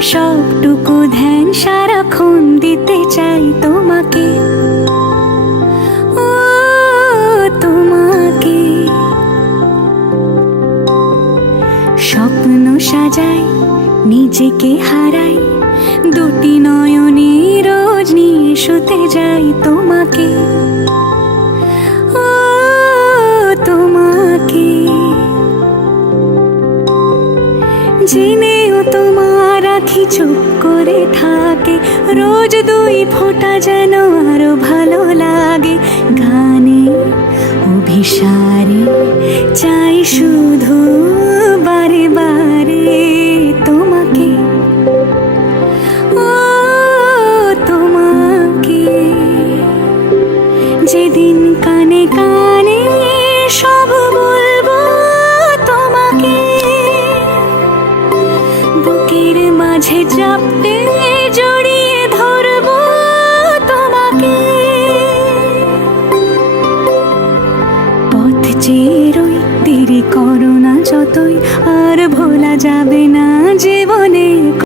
সবটুকু ধ্যান সারাক্ষণ দিতে চাই তোমাকে, ও তোমাকে। স্বপ্ন সাজাই, নিজেকে হারাই, দুটি নয়নে রোজ নিয়ে শুতে যাই তোমাকে, ও তোমাকে। জেনেও তোমার আখি চুপ করে থাকে, রোজ দুই ফোঁটা যেন আরো ভালো লাগে। গানে অভিসারে চাই শুধু বারে বারে তোমাকে, ও তোমাকে। যেদিন কানে কানে সব বলবো তোমাকে, বুকের মাঝে চাপতে জড়িয়ে ধরবো তোমাকে। পথ চেয়ে রই, দেরি করো না যতই, আর ভোলা যাবে না জীবনে।